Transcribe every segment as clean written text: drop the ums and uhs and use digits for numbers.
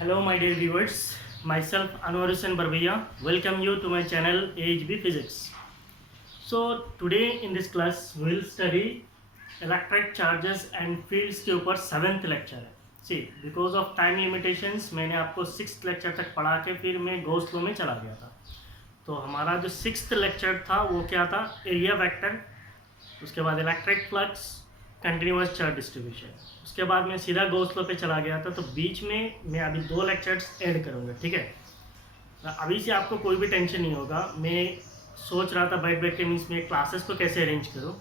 Hello my dear viewers, myself Anwar Hussain Barbaiya, welcome you to my channel AHB Physics. So today in this class we will study electric charges and fields के ऊपर 7th lecture है. See, because of time limitations मैंने आपको 6th lecture तक पढ़ा के फिर मैं Gauss law में चला गया था. तो हमारा जो 6th lecture था वो क्या था, एरिया वेक्टर, उसके बाद electric flux, continuous charge distribution, उसके बाद मैं सीधा गॉस लॉ पे चला गया था. तो बीच में मैं अभी 2 लेक्चर्स ऐड करूँगा, ठीक है. अभी से आपको कोई भी टेंशन नहीं होगा. मैं सोच रहा था बैठ बैठ के मीन्स मैं क्लासेस को कैसे अरेंज करूँ.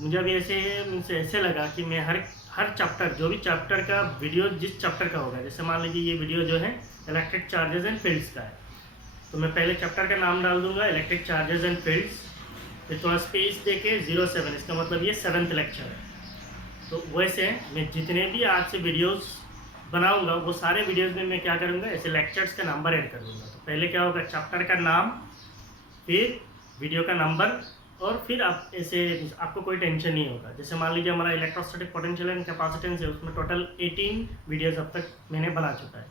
मुझे अभी ऐसे लगा कि मैं हर चैप्टर, जो भी चैप्टर का वीडियो जिस चैप्टर का होगा, जैसे मान लीजिए ये वीडियो जो है इलेक्ट्रिक चार्जेस एंड फील्ड्स का है, तो मैं पहले चैप्टर का नाम डाल दूंगा इलेक्ट्रिक चार्जेस एंड फील्ड्स, फिर थोड़ा स्पेस दे के 07, इसका मतलब ये 7th लेक्चर है. तो वैसे मैं जितने भी आज से वीडियोस बनाऊंगा वो सारे वीडियोस में मैं क्या करूंगा, ऐसे लेक्चर्स का नंबर ऐड कर दूंगा. तो पहले क्या होगा, चैप्टर का नाम, फिर वीडियो का नंबर, और फिर आप ऐसे आपको कोई टेंशन नहीं होगा. जैसे मान लीजिए हमारा इलेक्ट्रोस्टैटिक पोटेंशियल एंड कैपेसिटेंस है, उसमें टोटल 18 वीडियोज़ अब तक मैंने बना चुका है.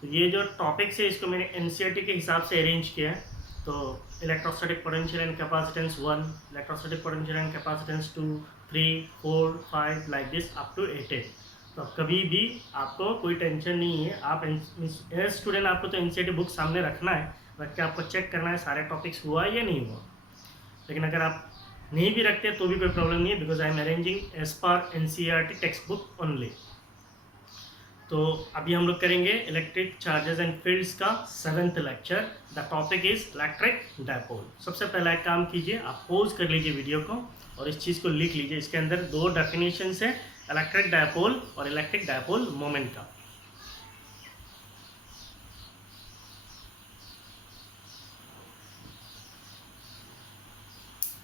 तो ये जो टॉपिक्स है इसको मैंने NCERT के हिसाब से अरेंज किया है. तो electrostatic potential and capacitance 1, electrostatic potential and capacitance 2, 3, 4, 5 like this up to 18. तो कभी भी आपको कोई टेंशन नहीं है. आप एज स्टूडेंट आपको तो NCERT बुक सामने रखना है, रख के आपको चेक करना है सारे टॉपिक्स हुआ या नहीं हुआ. लेकिन अगर आप नहीं भी रखते तो भी कोई प्रॉब्लम नहीं है, because I am arranging as per NCERT text book only. तो अभी हम लोग करेंगे इलेक्ट्रिक चार्जेस एंड फील्ड्स का 7th lecture. The topic is electric dipole. सबसे पहला एक काम कीजिए, आप पॉज कर लीजिए वीडियो को और इस चीज़ को लिख लीजिए. इसके अंदर 2 डेफिनेशंस है, इलेक्ट्रिक डायपोल और इलेक्ट्रिक डायपोल मोमेंट का.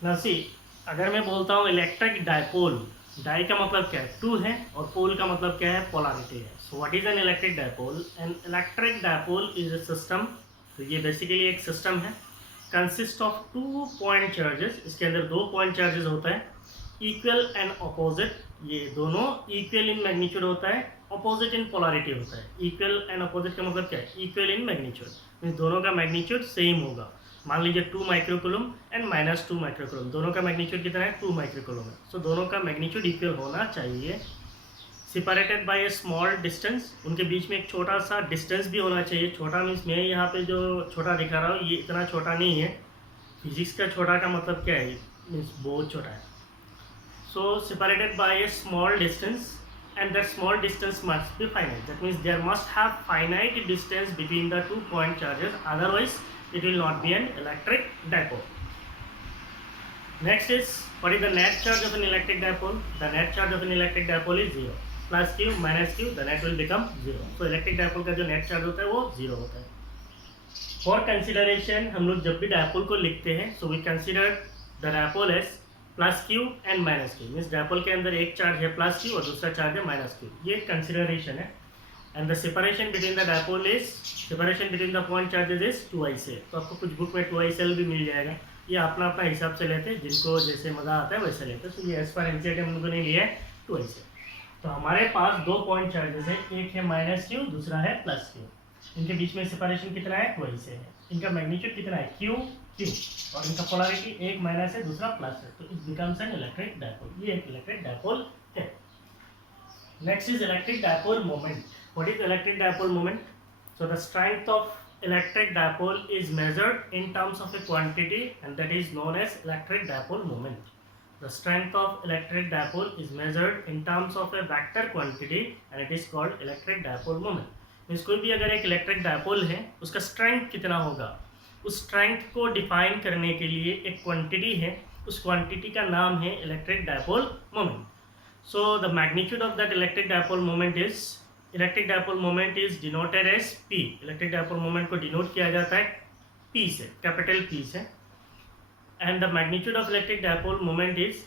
नसी, अगर मैं बोलता हूँ इलेक्ट्रिक डायपोल, डाई का मतलब क्या है, 2 है, और पोल का मतलब क्या है, पोलैरिटी है. So what is an electric dipole? N electric dipole is a system. तो ये बेसिकली एक सिस्टम है, कंसिस्ट ऑफ 2 पॉइंट चार्जेस. इसके अंदर 2 पॉइंट चार्जेस होता है, इक्वल एंड अपोजिट. ये दोनों इक्वल इन मैग्नीट्यूड होता है, अपोजिट इन पोलैरिटी होता है. इक्वल एंड अपोजिट का मतलब क्या है, इक्वल इन मैग्नीट्यूड मीन्स दोनों का मैग्नीट्यूड सेम होगा. मान लीजिए 2 माइक्रोकूलम एंड -2 माइक्रोकूलम, दोनों का मैग्नीट्यूड कितना है, 2 माइक्रोकूलम है. सो दोनों का मैग्नीट्यूड इक्वल होना चाहिए. Separated by a small distance, उनके बीच में एक छोटा सा डिस्टेंस भी होना चाहिए. छोटा मीन्स मैं यहाँ पे जो छोटा दिखा रहा हूँ ये इतना छोटा नहीं है. फिजिक्स का छोटा का मतलब क्या है, मीन्स बहुत छोटा है. So separated by a small distance and that small distance must be finite. That means there must have finite distance between the 2 point charges, otherwise it will not be an electric dipole. Next is, what is the net charge of an electric dipole? The net charge of an electric dipole is 0. Plus q minus q, the net will become 0. So electric dipole का जो net charge होता है वो 0 होता है. For consideration, हम लोग जब भी dipole को लिखते हैं, so we consider the dipole as plus Q and minus q. Means dipole के अंदर एक चार्ज है प्लस क्यू और दूसरा चार्ज है माइनस क्यू. ये कंसिडरेशन है. And the separation between the dipole is, separation between the point charges is 2ICL. तो आपको कुछ बुक में 2ICL भी मिल जाएगा. ये अपना अपना हिसाब से लेते हैं, जिनको जैसे मज़ा आता है वैसे लेते हैं. तो ये एज पर NCERT हम लोगों ने लिया है 2ICL. तो हमारे पास 2 पॉइंट चार्जेस है, एक है माइनस क्यू, दूसरा है प्लस क्यू. इनके बीच में सेपरेशन कितना है, 2ICL है. इनका मैग्नीट्यूड कितना है, क्यू, और इनका पोलैरिटी एक माइनस है दूसरा प्लस है. तो it becomes an electric dipole. ये एक इलेक्ट्रिक डायपोल है. Next is electric dipole moment. What is electric dipole moment? So the strength of electric dipole is measured in terms of a quantity and that is known as electric dipole moment. The strength of electric dipole is measured in terms of a vector quantity and it is called electric dipole moment. Means कोई भी अगर एक electric dipole है, उसका strength कितना होगा, उस strength को डिफाइन करने के लिए एक क्वांटिटी है, उस क्वांटिटी का नाम है electric dipole moment. So the magnitude of that electric dipole moment is denoted as P. Electric dipole moment को डिनोट किया जाता है P से, कैपिटल P से. And the magnitude of electric dipole moment is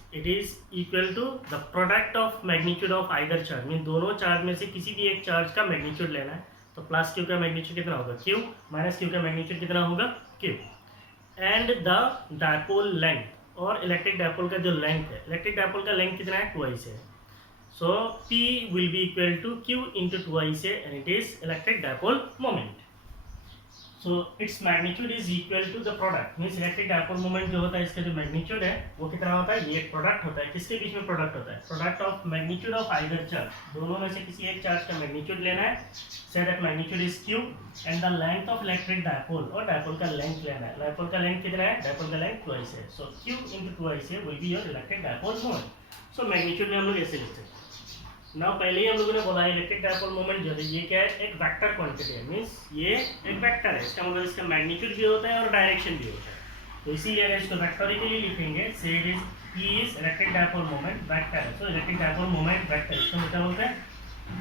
equal to the product of magnitude of either charge. Mean दोनों charge में से किसी भी एक चार्ज का मैग्नीट्यूड लेना है. तो प्लस क्यू का मैग्नीट्यूड कितना होगा, क्यू, माइनस क्यू का मैग्नीट्यूड कितना होगा, Q. And the dipole length, और इलेक्ट्रिक डायपोल का जो लेंथ है, इलेक्ट्रिक डायपोल का लेंथ कितना है, 2ICL है. So P will be equal to Q into 2ic and it is electric dipole moment. So its magnitude is equal to the product, means electric dipole moment जो होता है इसका जो magnitude है वो कितना होता है, ये एक प्रोडक्ट होता है, किसके बीच में प्रोडक्ट होता है, product of magnitude of either charge, दोनों में से किसी एक चार्ज का मैग्नीट्यूड लेना है, say that magnitude is q and the length of electric dipole, और डायपोल का लेंथ लेना है, डायपोल का लेंथ कितना है, डायपोल का लेंथ 2ic है, so q into 2ic will be your electric dipole moment. So magnitude में हम लोग ऐसे लिखते हैं ना, पहले ही हम लोगों ने बोला इलेक्ट्रिक डायपोल मोमेंट जो है ये क्या है, एक वेक्टर क्वांटिटी है, मींस ये एक वेक्टर है, इसका मतलब इसका मैग्नीट्यूड भी होता है और डायरेक्शन भी होता है, तो इसीलिए अगर इसको वेक्टोरिकली लिखेंगे, say it is P is electric dipole moment vector है, so electric dipole moment vector, इसको क्या बोलते हैं,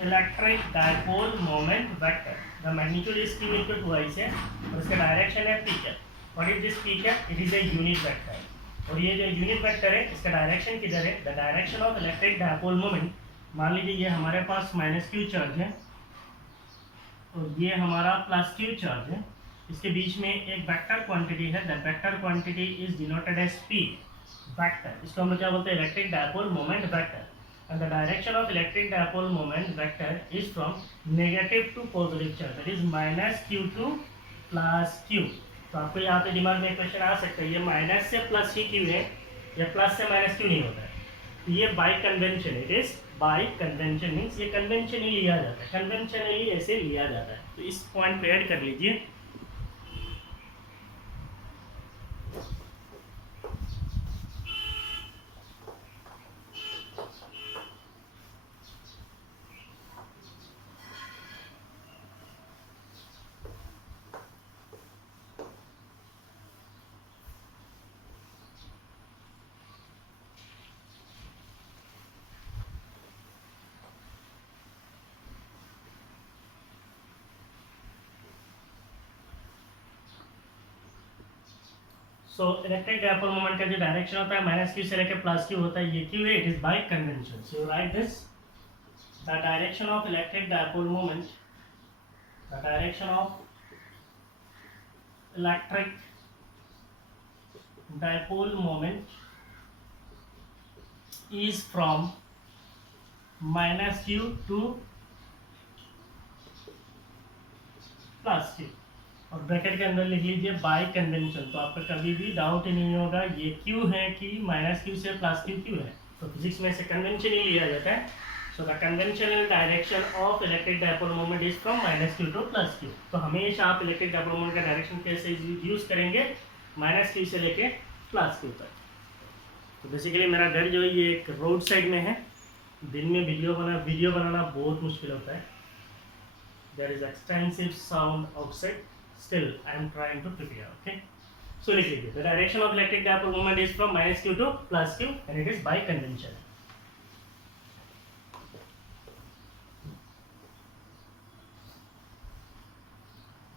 electric dipole moment vector, the magnitude is Q equal to I से, और इसका डायरेक्शन है P cap, what is this P cap, it is a unit vector, और ये जो यूनिट वेक्टर है इसका डायरेक्शन किधर है, the direction of electric dipole moment, मान लीजिए ये हमारे पास -q चार्ज है और ये हमारा +q चार्ज है, इसके बीच में एक वेक्टर क्वांटिटी है, that vector quantity is denoted as p vector, इसको हम लोग क्या बोलते हैं, electric dipole moment vector, and the direction of electric dipole moment vector is from negative to positive charge, that is -q to +q। तो आपको यहाँ पे दिमाग में क्वेश्चन आ सकता है, ये माइनस से प्लस ही क्यों है, या प्लस से माइनस क्यों नहीं होता है, तो ये bye convention, it is by convention, means ये कन्वेंशनली लिया जाता है, कन्वेंशनली ऐसे लिया जाता है, तो इस पॉइंट पे ऐड कर लीजिए। सो इलेक्ट्रिक डायपोल मोमेंट का जो डायरेक्शन होता है -q से लेकर +q होता है, ये q है, it is by convention, so right this, the direction of electric dipole moment, the direction of electric dipole moment is from -q to +q, और ब्रैकेट के अंदर लिख लीजिए बाय कन्वेंशन, तो आपका कभी भी डाउट ही नहीं होगा ये q है कि -q से +q क्यों है, तो फिजिक्स में से कन्वेंशन ही लिया जाता है, so the conventional direction of electric dipole moment is from -q to +q। तो हमेशा आप इलेक्ट्रिक डायपोल मोमेंट का डायरेक्शन कैसे यूज करेंगे, -q से लेके +q तक। तो बेसिकली मेरा घर जो है ये एक रोड साइड में है, दिन में वीडियो बनाना बहुत मुश्किल होता है, there is extensive sound outside, still I am trying to prepare, okay. So लिख लीजिए, the direction of electric dipole moment is from -q to +q and it is by convention.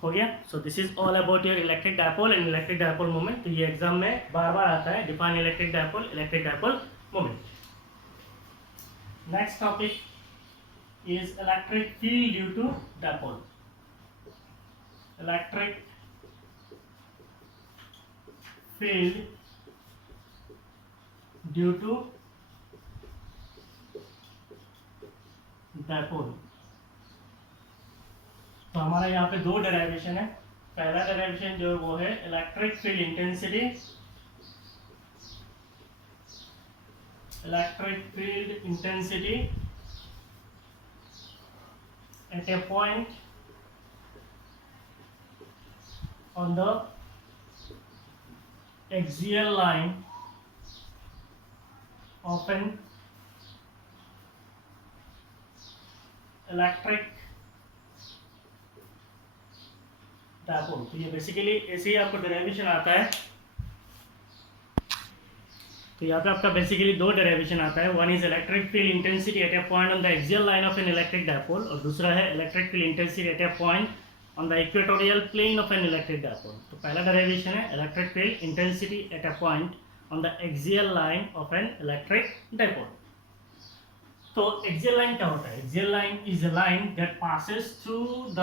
हो गया, so this is all about your electric dipole and electric dipole moment. तो ये exam में बार बार आता है, define electric dipole moment. Next topic is electric field due to dipole. Electric field due to dipole. तो हमारा यहाँ पे दो डेरिवेशन है। पहला डेरिवेशन जो है वो है electric field intensity, at a point on the axial line of an electric dipole. तो ये बेसिकली ऐसे ही आपको डेरिवेशन आता है। तो यहाँ पे आपका बेसिकली दो डेरिवेशन आता है, one is electric field intensity at a point on the axial line of an electric dipole, और दूसरा है electric field intensity at a point on the equatorial plane of an electric dipole. तो पहला derivation है electric field intensity at a point on the axial line of an electric dipole. तो axial line क्या होता है? Axial line is a line that passes through the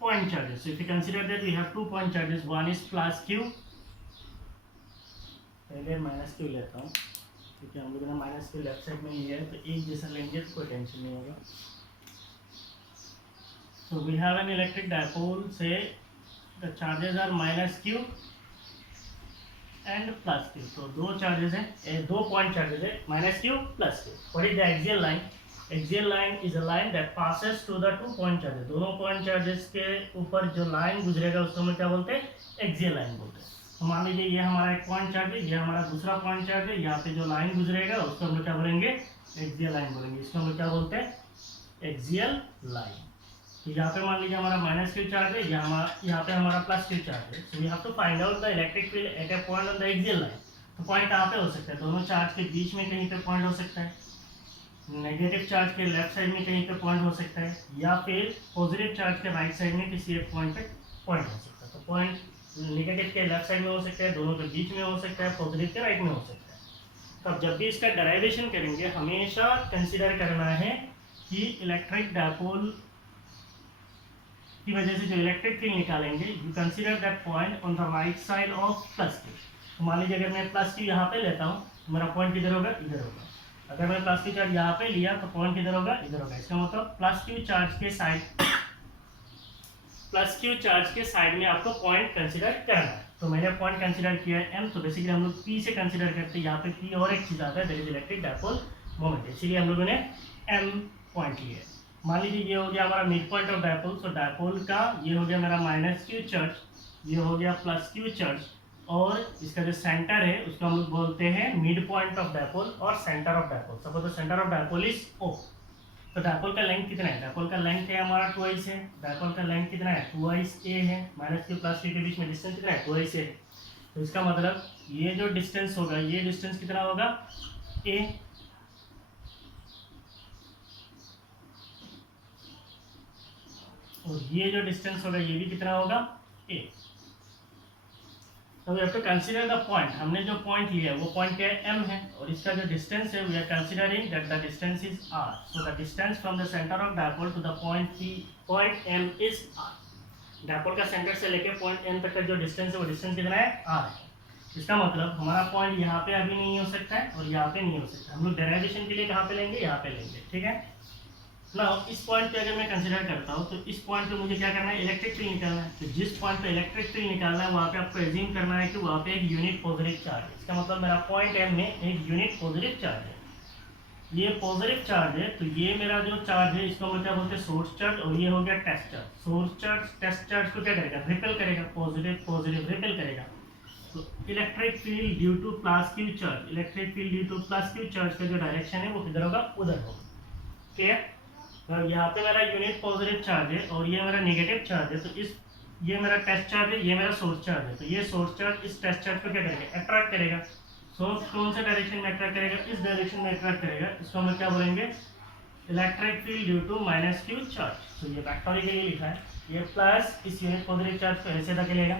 point charges. So if you consider that we have 2 point charges, one is plus q, पहले minus q लेता हूँ, क्योंकि हम लोगों ने माइनस के लेफ्ट साइड में लिया है, तो एक जैसा लेंगे तो कोई टेंशन नहीं होगा। So we have an electric dipole, say the charges are minus q and plus q. तो दो चार्जेस हैं, दो पॉइंट चार्जेस है, minus q plus q. What is the axial line? Axial line is a line that passes to the two point charges. दोनों point charges के ऊपर जो line गुजरेगा उसको हम क्या बोलते हैं? एक्सियल लाइन बोलते हैं। तो मान लीजिए ये हमारा एक पॉइंट चार्ज है, ये हमारा दूसरा पॉइंट चार्ज है, यहाँ पे जो लाइन गुजरेगा उसको हम लोग क्या बोलेंगे? एक्सियल लाइन बोलेंगे। इसको हम लोग क्या बोलते हैं? Axial line. तो यहाँ पे मान लीजिए हमारा माइनस क्यू चार्ज है, यहाँ पे हमारा प्लस क्यू चार्ज है। So we have to find out the electric field at a point on the axial line. तो पॉइंट कहाँ पे हो सकता है? दोनों चार्ज के बीच में कहीं पे पॉइंट हो सकता है, नेगेटिव चार्ज के लेफ्ट साइड में कहीं पे पॉइंट हो सकता है, या फिर पॉजिटिव चार्ज के राइट साइड में किसी एक पॉइंट पे पॉइंट हो सकता है। तो पॉइंट नेगेटिव के लेफ्ट साइड में हो सकता है, दोनों के बीच में हो सकता है, पॉजिटिव के राइट में हो सकता है। तो अब जब भी इसका डेराइवेशन करेंगे हमेशा कंसिडर करना है कि इलेक्ट्रिक डायपोल की वजह से जो इलेक्ट्रिक फील्ड निकालेंगे, you consider that point on the right side of plus Q. तो मान लीजिए अगर मैं प्लस क्यू यहाँ पे लेता हूँ तो मेरा पॉइंट किधर होगा? इधर होगा। अगर मैं प्लस क्यू चार्ज यहाँ पे लिया तो पॉइंट किधर होगा? इधर होगा। इसका मतलब प्लस क्यू चार्ज के साइड में आपको पॉइंट कंसीडर करना है। तो मैंने पॉइंट कंसीडर किया है एम, तो बेसिकली हम लोग पी से कंसीडर करते हैं। यहाँ पे पी और एक चीज आता है, that is electric dipole moment, इसीलिए हम लोगों ने एम पॉइंट लिया है। मान लीजिए ये हो गया हमारा mid point of dipole. So dipole का ये हो गया मेरा माइनस क्यू चार्ज, ये हो गया प्लस क्यू चार्ज, और इसका जो सेंटर है उसको हम लोग बोलते हैं मिड पॉइंट ऑफ डायपोल और centre of dipole. Suppose the centre of dipole is O. तो डायपोल का लेंथ कितना है? डायपोल का लेंथ है हमारा 2 है। डायपोल का लेंथ कितना है? 2 a है। माइनस क्यू प्लस क्यू के बीच में डिस्टेंस कितना है? 2 a है। तो इसका मतलब ये जो डिस्टेंस होगा, ये डिस्टेंस कितना होगा? a। और ये जो डिस्टेंस होगा ये भी कितना होगा? a। तो we have to consider the point. हमने जो पॉइंट लिया है वो पॉइंट क्या है? m है, और इसका जो डिस्टेंस है we are considering that the distance is r। So the distance from the centre of dipole to the point m is r। Dipole का सेंटर से लेके पॉइंट m तक का जो डिस्टेंस है वो डिस्टेंस कितना है? r है। इसका मतलब हमारा पॉइंट यहाँ पे अभी नहीं हो सकता है और यहाँ पे नहीं हो सकता। हम लोग डेराइवेशन के लिए कहाँ पे लेंगे? यहाँ पे लेंगे, ठीक है ना। इस पॉइंट पे अगर मैं कंसीडर करता हूँ तो इस पॉइंट पे मुझे क्या करना है? इलेक्ट्रिक फील्ड निकालना है। तो जिस पॉइंट पे इलेक्ट्रिक फील्ड निकालना है वहाँ पे आपको एज्यूम करना है कि वहाँ पे एक यूनिट पॉजिटिव चार्ज है। इसका मतलब मेरा पॉइंट एम में एक यूनिट पॉजिटिव चार्ज है। ये पॉजिटिव चार्ज है, तो ये मेरा जो चार्ज है इसको हम क्या बोलते हैं? Source charge. और ये हो गया test charge. Source charge test charge को क्या करेगा? रिपेल करेगा। पॉजिटिव पॉजिटिव रिपेल करेगा। तो electric field due to plus q charge, electric field due to plus q charge का जो डायरेक्शन है वो किधर होगा? उधर होगा। क्लियर? यहाँ पे मेरा यूनिट पॉजिटिव चार्ज है और ये मेरा नेगेटिव चार्ज है। तो ये मेरा टेस्ट चार्ज है, ये मेरा सोर्स चार्ज है। तो ये सोर्स चार्ज इस टेस्ट चार्ज को क्या करेगा? अट्रैक्ट करेगा। सोर्स कौन से डायरेक्शन में अट्रैक्ट करेगा? इस डायरेक्शन में अट्रैक्ट करेगा। इसको हम क्या बोलेंगे? Electric field due to minus q charge. तो ये फैक्टोरियल लिखा है। ये प्लस इस यूनिट पॉजिटिव चार्ज को ऐसे धकेलेगा,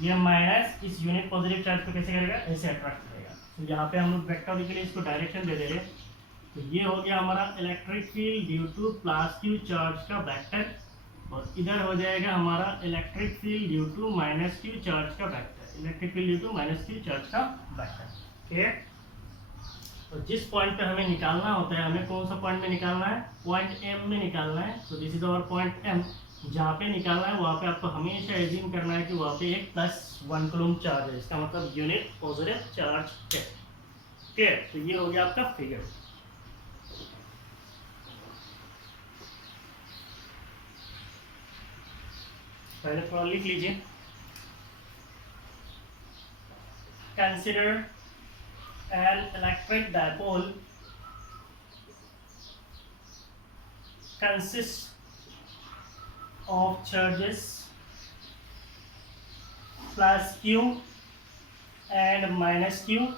ये माइनस इस यूनिट पॉजिटिव चार्ज को कैसे करेगा? ऐसे अट्रैक्ट करेगा। तो यहाँ पे हम लोग वेक्टोरिकली इसको डायरेक्शन दे दे रहे हैं। तो ये हो गया हमारा electric field due to plus q charge का वेक्टर, और इधर हो जाएगा हमारा electric field due to minus q charge का vector. Electric field due to minus q charge का वेक्टर, ठीक। तो जिस पॉइंट पे हमें निकालना होता है, हमें कौन सा पॉइंट में निकालना है? पॉइंट एम में निकालना है। तो this is our point M. जहाँ पे निकालना है वहाँ पे आपको हमेशा एज्यूम करना है कि वहाँ पे एक +1 कूलम चार्ज है। इसका मतलब यूनिट पॉजिटिव चार्ज है, ठीक। तो ये हो गया आपका फिगर। पहले थोड़ा लिख लीजिए। Consider N electric dipole consists of charges plus q and minus q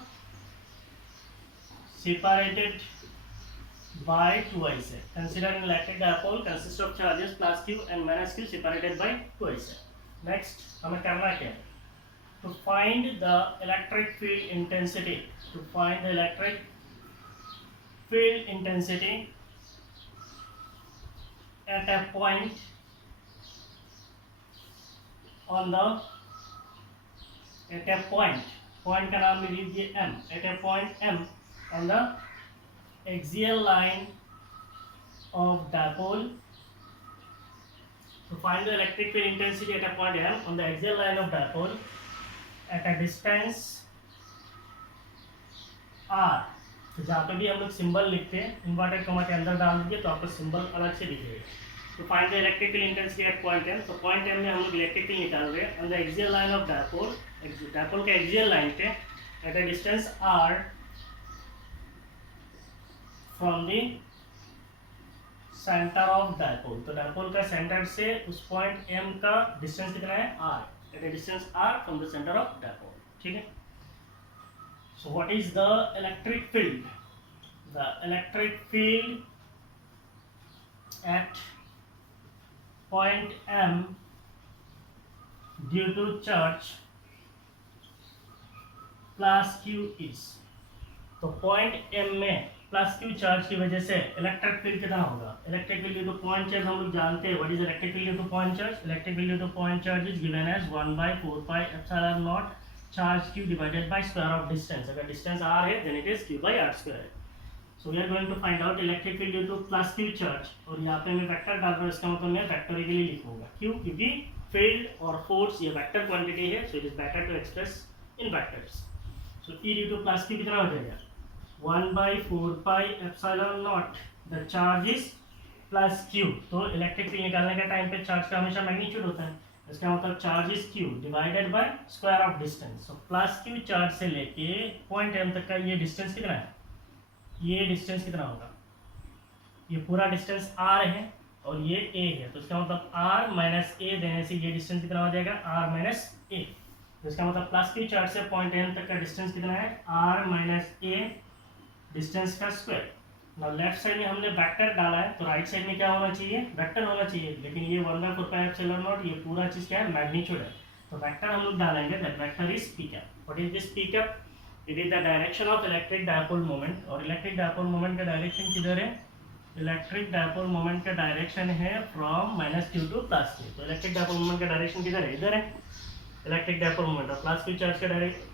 separated by twice. Consider an electric dipole consists of charges plus q and minus q separated by twice. Next हमें करना क्या है? To find the electric field intensity. To find the electric field intensity at a point on the point का नाम ले लीजिए m, at a point m on the axial line of dipole. To find the electric field intensity at a point M on the axial line of dipole at a distance R. तो जहाँ पे भी हम लोग symbol लिखते हैं inverted comma के अंदर डाल दीजिए तो आपको सिंबल अलग से दिखेगा. तो find the electric field intensity eight point M. तो पॉइंट M में हम लोग इलेक्ट्रिक फील्ड निकाल रहे हैं on the axial line of dipole. Dipole के एक्सियल लाइन पे at a distance R from the centre of dipole. तो डायपोल का सेंटर से उस पॉइंट M का डिस्टेंस कितना है R. At a distance R from the centre of dipole. ठीक है. So what is the electric field? The electric field at point M due to charge plus Q is. तो point M में plus Q charge की वजह से electric field कितना होगा. Electric field due to point charge हम लोग जानते हैं. What is electric field due to point charge. Electric field due to point charge is given as 1/4 pi epsilon naught charge q divided by square of distance. अगर distance r है then it is q by r square. So we are going to find out electric field due to plus q charge. और यहाँ पे मैं vector डाल रहा हूँ. इसका मतलब मैं वेक्टोरिकली लिखूंगा क्यों, क्योंकि फील्ड और फोर्स ये वेक्टर क्वांटिटी है. So it is better to express in vectors. सो e due to plus q कितना हो जाएगा 1/4 pi epsilon naught. The charge is plus q. तो इलेक्ट्रिक फील्ड निकालने का टाइम पे चार्ज का हमेशा मैग्नीट्यूड होता है. इसका मतलब charge is q divided by square of distance. So plus q charge से लेके पॉइंट M तक का ये डिस्टेंस कितना है. ये डिस्टेंस कितना होगा. ये पूरा डिस्टेंस r है और ये a है. तो इसका मतलब r माइनस a देने से ये डिस्टेंस कितना हो जाएगा r माइनस a. तो इसका मतलब प्लस q चार्ज से पॉइंट M तक का डिस्टेंस कितना है r माइनस a डिस्टेंस का स्क्वायर. ना लेफ्ट साइड में हमने वेक्टर डाला है तो राइट साइड में क्या होना चाहिए वेक्टर होना चाहिए. लेकिन ये 1/4 pi epsilon naught ये पूरा चीज क्या है मैग्नीट्यूड है. तो वेक्टर हम लोग डालेंगे. That vector is p cap. What is this p cap? It is the direction of electric dipole moment. और इलेक्ट्रिक डायपोल मोमेंट का डायरेक्शन किधर है. इलेक्ट्रिक डायपोल मोमेंट का डायरेक्शन है फ्रॉम -q टू +q. तो इलेक्ट्रिक डायपोल मोमेंट का direction किधर है. इधर है इलेक्ट्रिक डायपोल मोमेंट. और प्लस q चार्ज का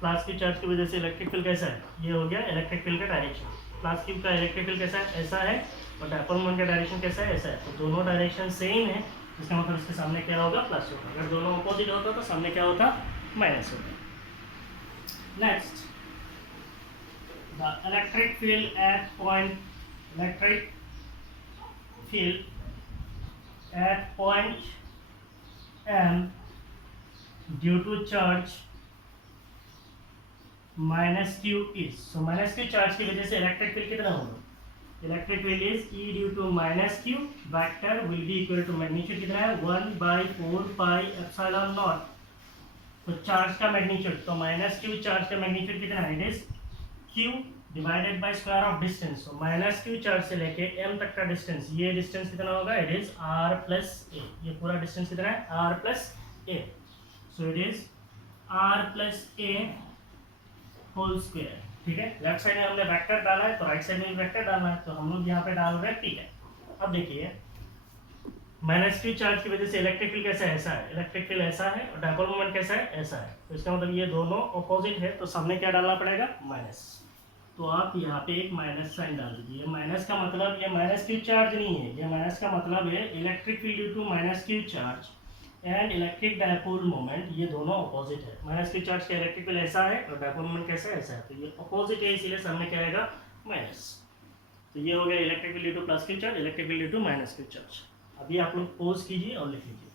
प्लस q चार्ज की वजह से इलेक्ट्रिक फील्ड कैसा है. ये हो गया इलेक्ट्रिक फील्ड का डायरेक्शन. प्लस q का इलेक्ट्रिक फील्ड कैसा है ऐसा है. और डायपोल मोमेंट का डायरेक्शन कैसा है ऐसा है. तो दोनों डायरेक्शन सेम है. इसका मतलब इसके सामने क्या होगा प्लस होगा. अगर दोनों अपोजिट होता तो सामने क्या होता माइनस होता. Next the electric field at point M due to charge minus q इज. सो माइनस q चार्ज की वजह से इलेक्ट्रिक फील्ड कितना होगा. Electric field is e due to minus q. Vector will be equal to magnitude कितना है 1/4 pi epsilon naught. तो charge का मैग्नीट्यूड तो माइनस q चार्ज का मैग्नीट्यूड कितना है. It is q divided by square of distance. तो minus q charge से लेके m तक का डिस्टेंस ये डिस्टेंस कितना होगा. It is r plus a. ये पूरा डिस्टेंस कितना है r plus a. So it is r plus a whole square. ठीक है. लेफ्ट साइड में हमने वेक्टर डाला है तो राइट साइड में भी वेक्टर डालना है. तो हम लोग यहाँ पे डाल रहे हैं p है. अब देखिए माइनस q चार्ज की वजह से इलेक्ट्रिक फील्ड कैसा है ऐसा है. इलेक्ट्रिक फील्ड ऐसा है और डायपोल मोमेंट कैसा है ऐसा है. तो इसका मतलब ये दोनों अपोजिट है. तो सामने क्या डालना पड़ेगा माइनस. तो आप यहाँ पे एक माइनस साइन डाल दीजिए. माइनस का मतलब ये माइनस q चार्ज नहीं है. ये माइनस का मतलब है electric field due to minus q charge and electric dipole moment ये दोनों अपोजिट है. माइनस q चार्ज का इलेक्ट्रिक फील्ड ऐसा है और डायपोल मोमेंट कैसा है ऐसा है. तो ये अपोजिट है इसीलिए सामने क्या आएगा माइनस. तो ये हो गया electric field due to plus q charge, electric field due to minus q charge. अभी आप लोग पोज कीजिए और लिख लीजिए.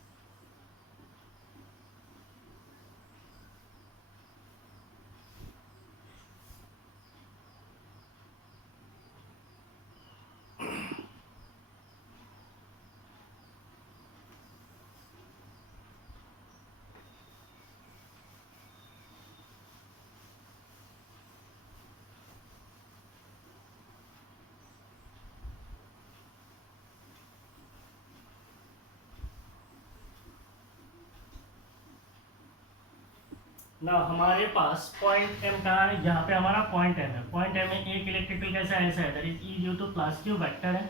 ना हमारे पास पॉइंट M कहाँ है. यहाँ पे हमारा पॉइंट M है. पॉइंट M में एक इलेक्ट्रिक फील्ड कैसा है ऐसा है. That is E due to plus q vector है.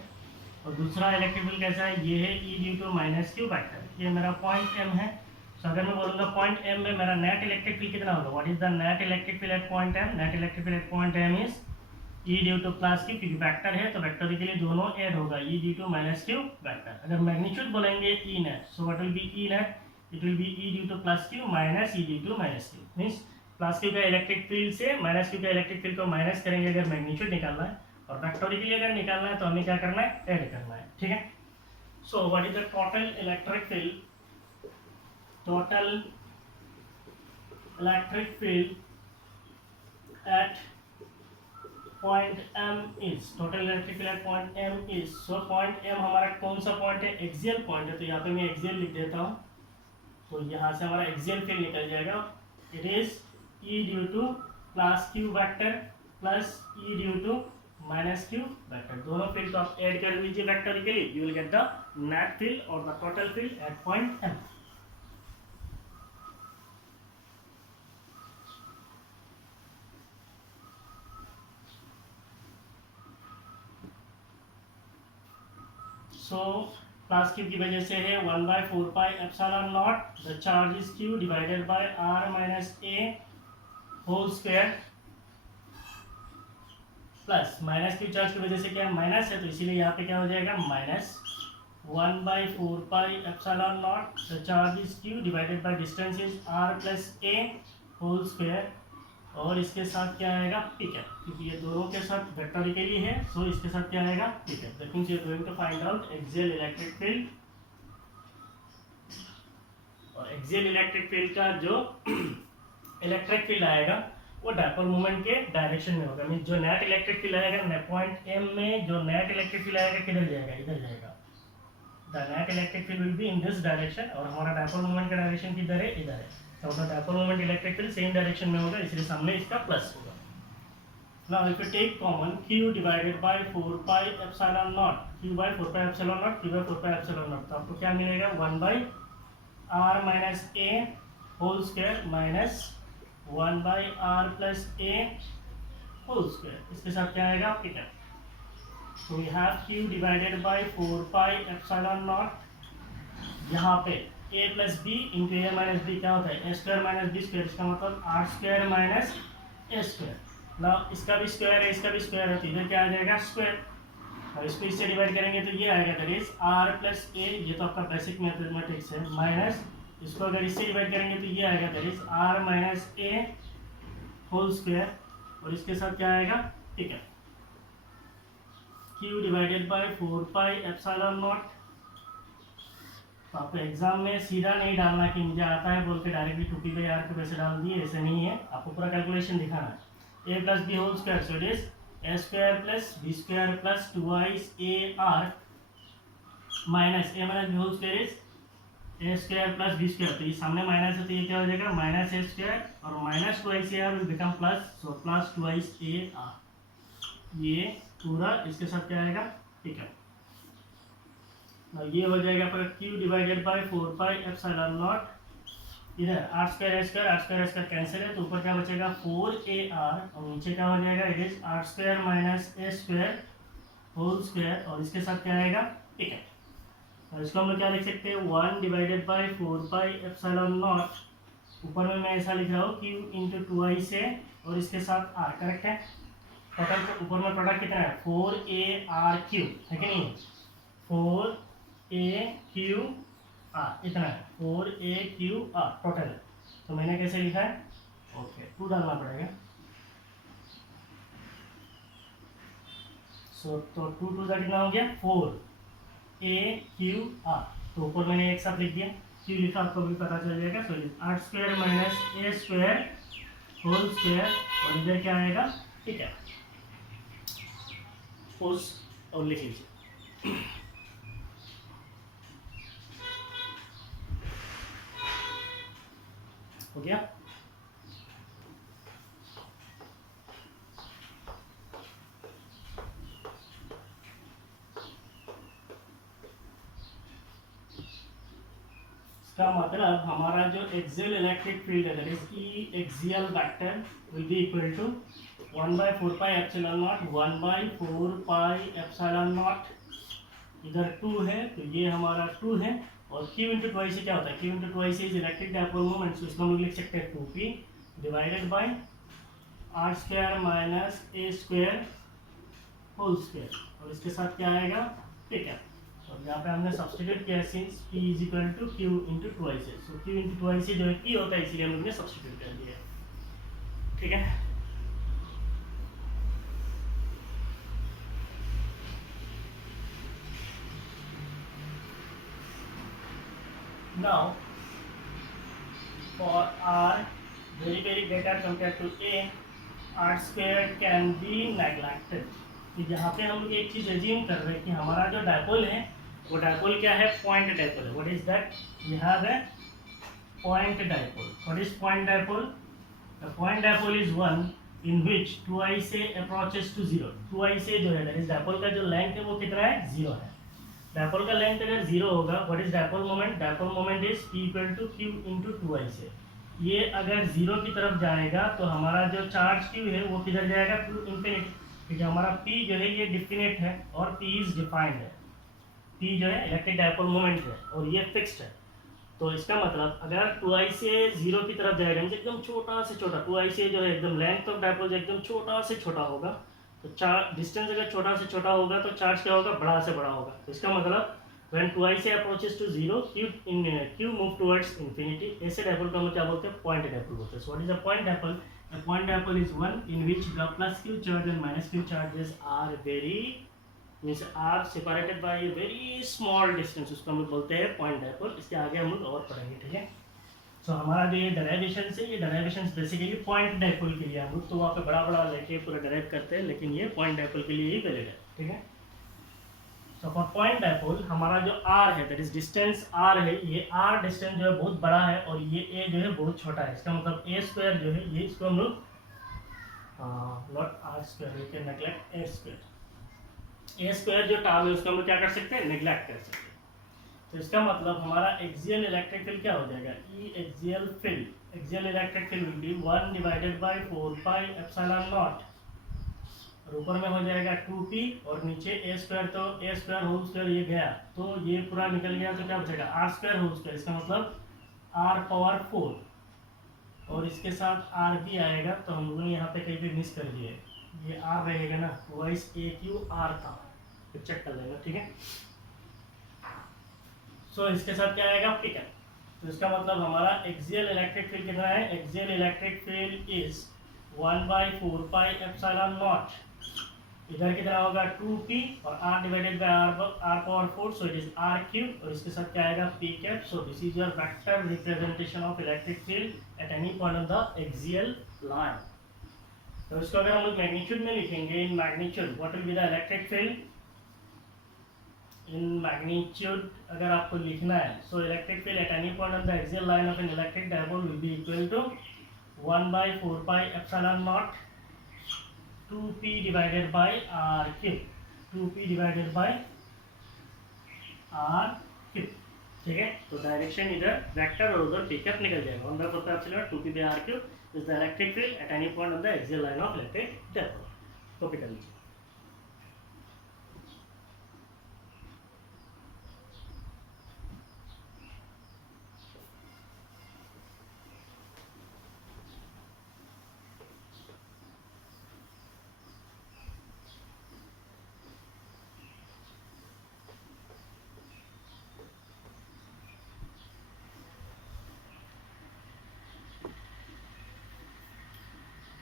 और दूसरा इलेक्ट्रिक फील्ड कैसा है ये है E due to minus q vector. ये मेरा पॉइंट M है. सो अगर मैं बोलूँगा पॉइंट M में मेरा नेट इलेक्ट्रिक फील्ड कितना होगा. What is the net electric field at point M. Net electric field at point M is E due to plus q, क्योंकि वेक्टर है तो वेक्टर के लिए दोनों ऐड होगा, E due to minus q vector. अगर मैग्नीट्यूड बोलेंगे E net, so what will be E net, it will be E due to plus q minus E due to minus q. Means plus q का electric field से minus Q का electric field को minus करेंगे अगर magnitude निकालना है, और vectorially अगर निकालना है तो हमें क्या करना है, ऐड करना है। ठीक है। So what is the total electric field, total electric field at point M is, total electric field at point M is, so point M हमारा कौन सा पॉइंट है, एक्सियल पॉइंट है, तो यहाँ पे मैं एक्सियल लिख देता हूँ, तो यहाँ से हमारा एक्सियल फील्ड निकल जाएगा। It is E due to plus q vector plus E due to minus q vector, दोनों फील्ड को आप ऐड कर लीजिए vectorially, you will get the net field और the total field at point M। So plus q की वजह से है 1/4 pi epsilon naught, the charge is q divided by r minus a whole square, plus minus q charge की वजह से क्या minus है, तो इसीलिए यहाँ पे क्या हो जाएगा minus 1/4 pi epsilon naught, the charge is q divided by distance is r plus a whole square, और इसके साथ क्या आएगा पिक अप, क्योंकि ये दोनों के साथ वेक्टोरियली है, सो इसके साथ क्या आएगा pick up. That means you are going to find out axial electric field, और एक्सियल इलेक्ट्रिक फील्ड का जो इलेक्ट्रिक फील्ड आएगा वो डायपोल मोमेंट के डायरेक्शन में होगा। मींस जो नेट इलेक्ट्रिक फील्ड आएगा पॉइंट एम में, जो नेट इलेक्ट्रिक फील्ड आएगा किधर जाएगा, इधर जाएगा, the net electric field will be in this direction, और हमारा डायपोल मोमेंट का डायरेक्शन किधर है, इधर है, तो dipole moment electric field same direction में होगा, इसलिए सामने इसका प्लस होगा। Now if you take common q divided by 4 pi epsilon naught, q by 4 pi epsilon naught, q by 4 pi epsilon naught, तो आपको क्या मिलेगा 1/r minus a whole square minus 1/r plus a whole square, इसके साथ क्या आएगा pick up, तो we have q divided by 4 pi epsilon naught, यहाँ पे a plus b into a minus b क्या होता है, a square minus b square, इसका मतलब r square minus a square. ना इसका भी स्क्वायर है, इसका भी स्क्वायर है, तो इधर क्या आ जाएगा स्क्वायर, और इसको इससे डिवाइड करेंगे तो ये आएगा, दैट इज आर प्लस ए, ये तो आपका बेसिक मैथमेटिक्स है, माइनस इसको अगर इससे डिवाइड करेंगे तो ये आएगा, that is r minus a whole square, और इसके साथ क्या आएगा ठीक है, q divided by 4 pi epsilon naught. तो आपको एग्जाम में सीधा नहीं डालना कि मुझे आता है बोल के डायरेक्टली 2p/r को वैसे डाल दिए, ऐसे नहीं है, आपको पूरा कैलकुलेशन दिखाना है। a plus b whole square, so it is a square plus b square plus 2ice ar minus a minus b whole square is a square plus b square, तो ये सामने माइनस है तो ये क्या हो जाएगा माइनस a स्क्वायर, और minus 2ice ar will become plus, so plus 2ice ar, ये पूरा इसके साथ क्या आएगा ठीक है। ये हो जाएगा पर q divided by 4 pi epsilon naught, इधर r स्क्वायर कैंसिल है, तो ऊपर क्या बचेगा 4ar, और नीचे क्या हो जाएगा it is r square minus a square whole square, और इसके साथ क्या आएगा ठीक है, और इसको हम लोग क्या लिख सकते हैं 1 divided by 4 pi epsilon not, ऊपर में मैं ऐसा लिख रहा हूँ q इंटू 2i से और इसके साथ r, करेक्ट है, टोटल ऊपर में प्रोडक्ट कितना है 4ar3 है कि नहीं, 4aqr इतना है, 4aqr टोटल, तो मैंने कैसे लिखा है ओके 2 डालना पड़ेगा, सो तो 2 का कितना हो गया 4aqr, तो ऊपर मैंने एक साथ लिख दिया, q लिखा आपको भी पता चल जाएगा, so r square minus a square whole square, और इधर क्या आएगा ठीक है उस, और लिख लीजिए हो गया। इसका मतलब हमारा जो एक्सियल इलेक्ट्रिक फील्ड है that is e axial vector will be equal to 1/4 pi epsilon naught 1/4 pi epsilon naught, इधर 2 है तो ये हमारा 2 है, और q इंटू 2i से क्या होता है, q इंटू 2i से इज इलेक्ट्रिक डायपोल मोमेंट, तो इसको हम लिख सकते हैं 2p divided by r square minus a square whole square, और इसके साथ क्या आएगा पिकअप। और यहाँ पे हमने सब्सटीट्यूट किया since P is equal to Q into twice है, सो Q इंटू ट्वाइस जो है P होता है, इसीलिए हम लोग ने सब्सटीट्यूट कर दिया। ठीक है, now for R very greater compared to A, R square can be neglected। तो यहाँ पे हम लोग एक चीज एज्यूम कर रहे हैं कि हमारा जो डायपोल है वो डायपोल क्या है, पॉइंट डायपोल है। What is that, we have a point dipole. What is point dipole, the point dipole is one in which 2i से अप्रोचेस टू 0। 2i से जो है दैट इज डायपोल का जो लेंथ है वो कितना है, 0 है। डायपोल का लेंथ अगर 0 होगा, what is dipole moment, dipole moment is P equal to Q into 2i से। ये अगर 0 की तरफ जाएगा तो हमारा जो चार्ज Q है वो किधर जाएगा, टू इंफिनिटी, क्योंकि हमारा P जो है ये डिफिनिट है और P इज डिफाइंड है। P जो है इलेक्ट्रिक डायपोल मोमेंट है और ये फिक्स्ड है। तो इसका मतलब अगर 2i से 0 की तरफ जाएगा, एकदम छोटा से छोटा, 2i से जो है एकदम लेंथ ऑफ डायपोल जो एकदम छोटा से छोटा होगा, तो चार्ज डिस्टेंस अगर छोटा से छोटा होगा तो चार्ज क्या होगा, बड़ा से बड़ा होगा। तो इसका मतलब when 2i से approaches to 0, Q move towards infinity, ऐसे डायपोल को हम क्या बोलते हैं, पॉइंट डायपोल बोलते हैं। So what is a point dipole? A point dipole is one in which the plus Q charge and minus Q charges are separated by a very small distance, उसको हम लोग बोलते हैं पॉइंट डायपोल। इसके आगे हम लोग और पढ़ेंगे। ठीक है, सो हमारा जो ये डेरिवेशन है, ये डेरिवेशन बेसिकली पॉइंट डायपोल के लिए हम लोग तो वहाँ पे बड़ा बड़ा लेके पूरा डेराइव करते हैं, लेकिन ये पॉइंट डायपोल के लिए ही वैलिड है। ठीक है, तो फॉर पॉइंट डायपोल हमारा जो r है, दैट इज डिस्टेंस r है, ये r डिस्टेंस जो है बहुत बड़ा है और ये a जो है बहुत छोटा है। इसका मतलब a स्क्वायर जो है ये, इसको हम लोग not r square, we can neglect a square. a square जो टर्म है उसको हम लोग क्या कर सकते हैं, नेग्लेक्ट कर सकते हैं। तो इसका मतलब हमारा एक्सियल इलेक्ट्रिक फील्ड क्या हो जाएगा, E axial field, axial electric field will be 1 divided by 4 pi epsilon not, और ऊपर में हो जाएगा 2p और नीचे a स्क्वायर, तो a स्क्वायर होल स्क्वायर ये गया तो ये पूरा निकल गया, तो क्या बचेगा r स्क्वायर होल स्क्वायर। इसका मतलब r पावर 4 और इसके साथ r भी आएगा, तो हम लोगों ने यहाँ पे कहीं पे मिस कर दिए, ये r रहेगा ना, वाइस AQR था, तो चेक कर लेना। ठीक है, सो इसके साथ क्या आएगा, पिकअप। तो इसका मतलब हमारा एक्सियल इलेक्ट्रिक फील्ड कितना है, axial electric field is 1/4 pi epsilon naught, इधर कितना होगा 2p और r divided by r power 4, so it is r cube, और इसके साथ क्या आएगा, p cap. So this is your vector representation of electric field at any point of the axial line. तो इसको अगर हम लोग मैग्नीट्यूड में लिखेंगे, in magnitude what will be the electric field, in magnitude अगर आपको लिखना है, so electric field at any point of the axial line of an electric dipole will be equal to 1/4 pi epsilon naught 2p divided by r cube, 2p divided by r cube। ठीक है, तो direction इधर vector और उधर pickup निकल जाएगा। 1/4 epsilon 2p by r cube is the electric field at any point of the axial line of electric dipole. Copy कर लीजिए।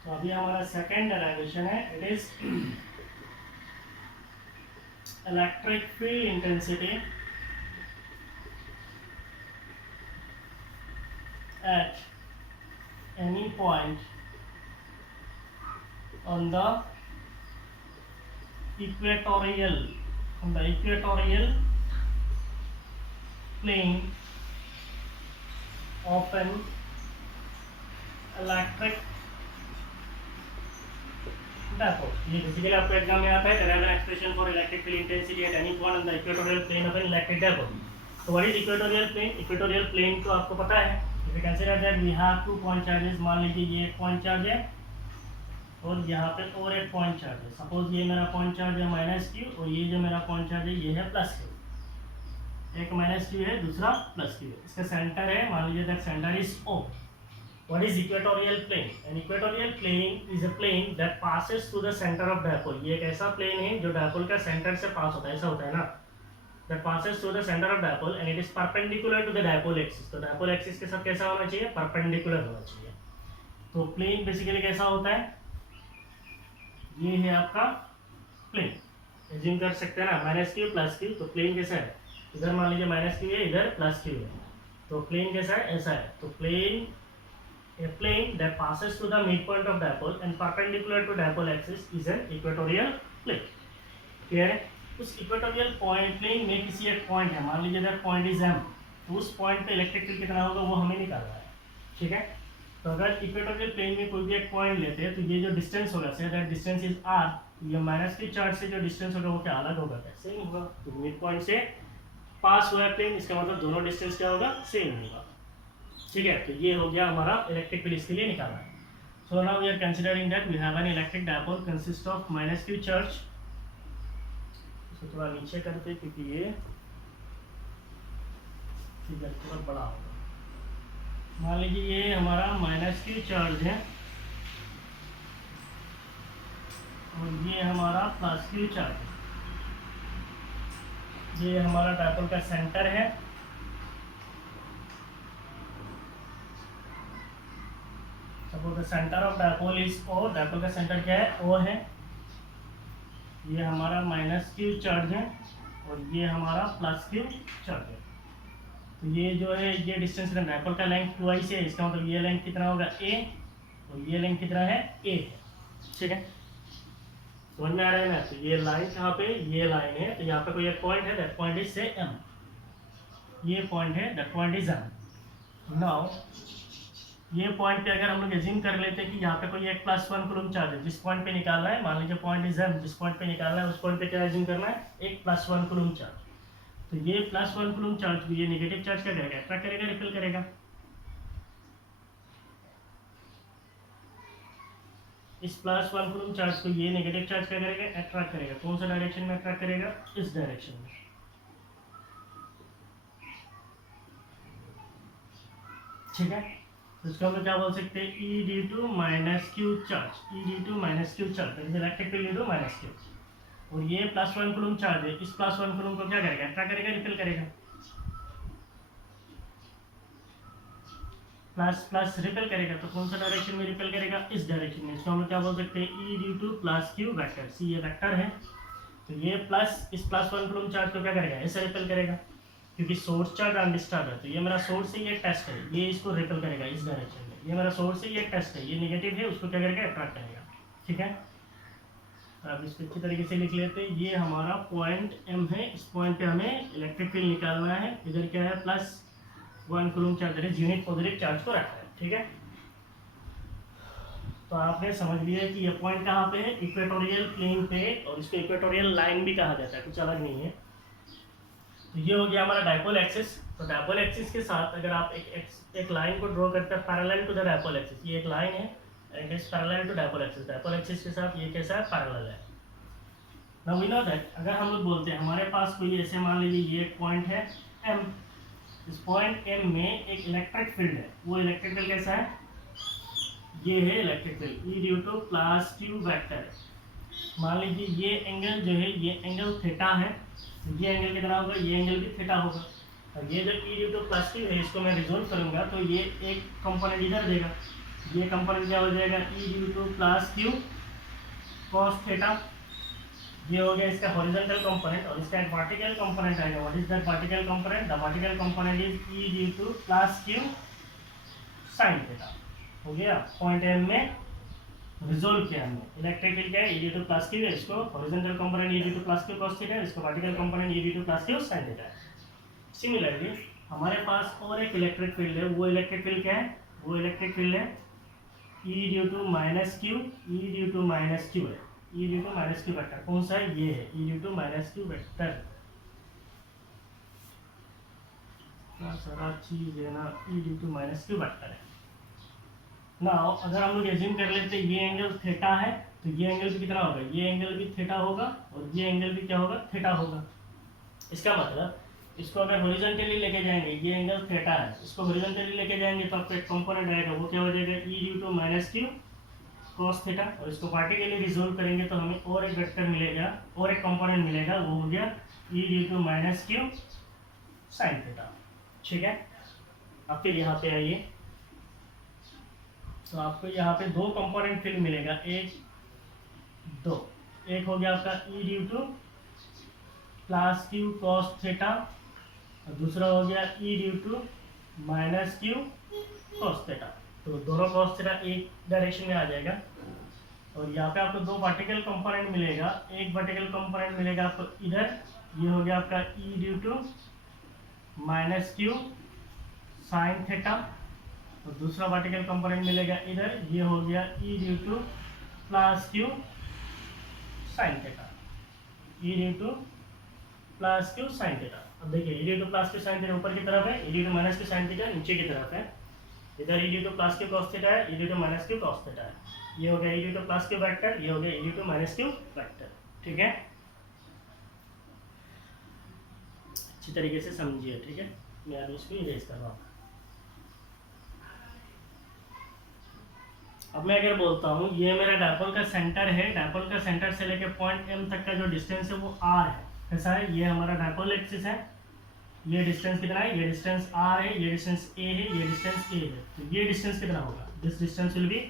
तो अभी हमारा सेकेंड डेरिवेशन है, it is electric field intensity eight any point on the equatorial plane of an electric dipole। ये basically आपको exam में आता है, derive an expression for electric field intensity at any point on the equatorial plane of an electric dipole। तो what is equatorial plane? equatorial plane तो आपको पता है, if you consider that we have 2 point charges, मान लीजिए ये एक point charge है और यहाँ पे और एक पॉइंट चार्ज है। सपोज ये मेरा पॉइंट चार्ज है -q और ये जो मेरा पॉइंट चार्ज है ये है +q। एक -q है, दूसरा +q है। इसका सेंटर है, मान लीजिए that centre is O। What is equatorial plane? An equatorial plane is a plane that passes through the center of dipole. ये एक ऐसा plane है जो dipole का center से पास होता है, ऐसा होता है ना, that passes through the center of dipole and it is perpendicular to the dipole axis. तो dipole axis के साथ कैसा होना चाहिए? perpendicular होना चाहिए. तो plane basically कैसा होता है? ये है आपका plane. एज्यूम कर सकते हैं ना, माइनस क्यू प्लस क्यू. तो प्लेन कैसा है? इधर मान लीजिए माइनस क्यू है, इधर प्लस क्यू है. तो प्लेन कैसा है? ऐसा है. तो plane, a plane that passes through the midpoint of dipole and perpendicular to dipole axis is an equatorial plane. Clear है? उस इक्वेटोरियल पॉइंट प्लेन में किसी एक पॉइंट है, मान लीजिए दैट पॉइंट इज m, तो उस पॉइंट पे इलेक्ट्रिक फील्ड कितना होगा वो हमें निकालना है. ठीक है. तो अगर इक्वेटोरियल प्लेन में कोई भी एक पॉइंट लेते हैं तो ये जो डिस्टेंस होगा, say that distance is r, ये माइनस के चार्ज से जो डिस्टेंस होगा वो क्या अलग होगा? कैसे नहीं होगा? तो मिड पॉइंट से पास हुआ है प्लेन, इसका मतलब दोनों डिस्टेंस क्या होगा? सेम होगा. ठीक है. तो ये हो गया हमारा इलेक्ट्रिक फील्ड इसके लिए निकालना है. So now we are considering that we have an electric dipole consist of minus q charge. इसको थोड़ा नीचे करते क्योंकि ये फिगर थोड़ा बड़ा होगा. मान लीजिए ये हमारा माइनस क्यू चार्ज है और ये हमारा प्लस क्यू चार्ज है. ये हमारा डायपोल का सेंटर है. Suppose the centre of dipole is O. Dipole का सेंटर क्या है? O है. ये हमारा माइनस क्यू चार्ज है और ये हमारा प्लस क्यू चार्ज है. तो ये जो है ये डिस्टेंस है, डायपोल का लेंथ 2i से, इसका मतलब ये लेंथ कितना होगा? A, और ये लेंथ कितना है? A. ठीक है. समझ में आ रहा है ना? तो ये लाइन कहाँ पे? ये लाइन है. तो यहाँ पे कोई एक पॉइंट है, दैट पॉइंट इज से M. ये पॉइंट है, that point is M. Now ये पॉइंट पे अगर हम लोग एज्यूम कर लेते हैं कि यहाँ पे कोई एक +1 कूलम चार्ज है, जिस पॉइंट पे निकालना है, मान लीजिए पॉइंट इज M, जिस पॉइंट पे निकालना है उस पॉइंट पे क्या एज्यूम करना है? एक +1 कूलम चार्ज. तो ये +1 कूलम चार्ज को ये नेगेटिव चार्ज क्या करेगा? अट्रैक्ट करेगा, रिपेल करेगा. इस +1 कूलम चार्ज को ये नेगेटिव चार्ज क्या करेगा? अट्रैक्ट करेगा. कौन सा डायरेक्शन में अट्रैक्ट करेगा? इस डायरेक्शन में. ठीक है. तो इसको हम लोग क्या बोल सकते हैं? E due to minus q charge. E due to minus q charge, that is electric field due to minus q. और ये +1 कूलम चार्ज है, इस +1 कूलम को क्या करेगा? अट्रैक्ट करेगा, रिपेल करेगा. प्लस प्लस रिपेल करेगा. तो कौन सा डायरेक्शन में रिपेल करेगा? इस डायरेक्शन में. इसको हम लोग क्या बोल सकते हैं? E due to plus q vector. See ये वेक्टर है. तो ये प्लस इस +1 कूलम चार्ज को क्या करेगा? ऐसे रिपेल करेगा, क्योंकि सोर्स चार्ज अनडिस्टर्ब है. तो ये मेरा सोर्स है, ये टेस्ट है, ये इसको रिपेल करेगा इस डायरेक्शन में. ये मेरा सोर्स है, ये टेस्ट है, ये नेगेटिव है, उसको क्या करेगा? अट्रैक्ट करेगा. ठीक है. अब इसको अच्छी तरीके से लिख लेते हैं. ये हमारा पॉइंट M है. इस पॉइंट पे हमें इलेक्ट्रिक फील्ड निकालना है. इधर क्या है? +1 coulomb charge, that is unit positive charge को रखा है. ठीक है. तो आपने समझ लिया कि ये पॉइंट कहाँ पे है? इक्वेटोरियल प्लेन पे. और इसको इक्वेटोरियल लाइन भी कहा जाता है, कुछ अलग नहीं है. तो ये हो गया हमारा डायपोल एक्सिस. तो डायपोल एक्सिस के साथ अगर आप एक लाइन को ड्रॉ करते हैं parallel to the dipole axis, ये एक लाइन है and is parallel to dipole axis. Dipole axis के साथ ये कैसा है? पैरेलल है. नाउ वी नो दैट अगर हम लोग बोलते हैं हमारे पास कोई ऐसे मान लीजिए ये एक पॉइंट है M. इस पॉइंट M में एक इलेक्ट्रिक फील्ड है. वो इलेक्ट्रिक फील्ड कैसा है? ये है electric field. E due to plus q vector. मान लीजिए ये एंगल जो है, ये एंगल थीटा है. ये एंगल कितना होगा? ये एंगल भी थीटा होगा. और ये जो E due to plus Q है, इसको मैं रिजोल्व करूंगा तो ये एक कंपोनेंट इधर देगा. ये कंपोनेंट क्या हो जाएगा? E due to plus q cos theta. ये हो गया इसका हॉरिजॉन्टल कंपोनेंट. और इसका एक वर्टिकल कंपोनेंट आएगा. What is that vertical component? The vertical component is E due to plus q sine theta. हो गया. पॉइंट M में रिजोल्व किया हमने. इलेक्ट्रिक फील्ड क्या है? E due to plus Q है. इसको horizontal component E due to plus q cos theta है. इसको vertical component E due to plus q sine theta है. सिमिलरली हमारे पास और एक इलेक्ट्रिक फील्ड है. वो इलेक्ट्रिक फील्ड क्या है? वो इलेक्ट्रिक फील्ड है E due to minus q. E due to minus q है. E due to minus q vector कौन सा है? ये है E due to minus q vector. सारा चीज है ना, E due to minus q vector है. नाउ अगर हम लोग एज्यूम कर लेते हैं ये एंगल थीटा है, तो ये एंगल भी कितना होगा? ये एंगल भी थीटा होगा और ये एंगल भी क्या होगा? थीटा होगा. इसका मतलब इसको अगर हॉरिजॉन्टली लेके जाएंगे, ये एंगल थीटा है, इसको हॉरिजॉन्टली लेके जाएंगे तो आपको एक कंपोनेंट आएगा, वो क्या हो जाएगा E due to minus q cos theta. और इसको पार्टिकली रिजोल्व करेंगे तो हमें और एक वेक्टर मिलेगा, और एक कंपोनेंट मिलेगा, वो हो गया E due to minus q sine theta. ठीक है, अब फिर यहाँ पे आइए, तो आपको यहाँ पे दो कंपोनेंट फिर मिलेगा, एक दो, एक हो गया आपका E due to plus q cos theta और दूसरा हो गया E due to minus q cos theta. तो दोनों कॉस थीटा एक डायरेक्शन में आ जाएगा। और यहाँ पे आपको दो वर्टिकल कंपोनेंट मिलेगा, एक वर्टिकल कंपोनेंट मिलेगा आपको इधर, ये हो गया आपका E due to minus q sine theta और दूसरा वर्टिकल कंपोनेंट मिलेगा इधर, ये हो गया E due to plus q sine theta, E due to plus q sine theta. अब देखिए E due to plus q sine theta ऊपर की तरफ है, E due to minus q sine theta नीचे की तरफ है। इधर E due to plus q cos theta है, E due to minus q cos theta है। ये हो गया E due to plus q vector, ये हो गया E due to minus q vector. ठीक है, अच्छी तरीके से समझिए। ठीक है, मैं अभी इसको इरेज कर रहा हूँ। अब मैं अगर बोलता हूँ ये मेरा डायपोल का सेंटर है, डायपोल का सेंटर से लेकर पॉइंट एम तक का जो डिस्टेंस है वो आर है। कैसा है, ये हमारा डायपोल एक्सिस है, ये डिस्टेंस कितना है, ये डिस्टेंस आर है, ये डिस्टेंस ए है, ये डिस्टेंस ए है। तो ये डिस्टेंस कितना होगा, this distance will be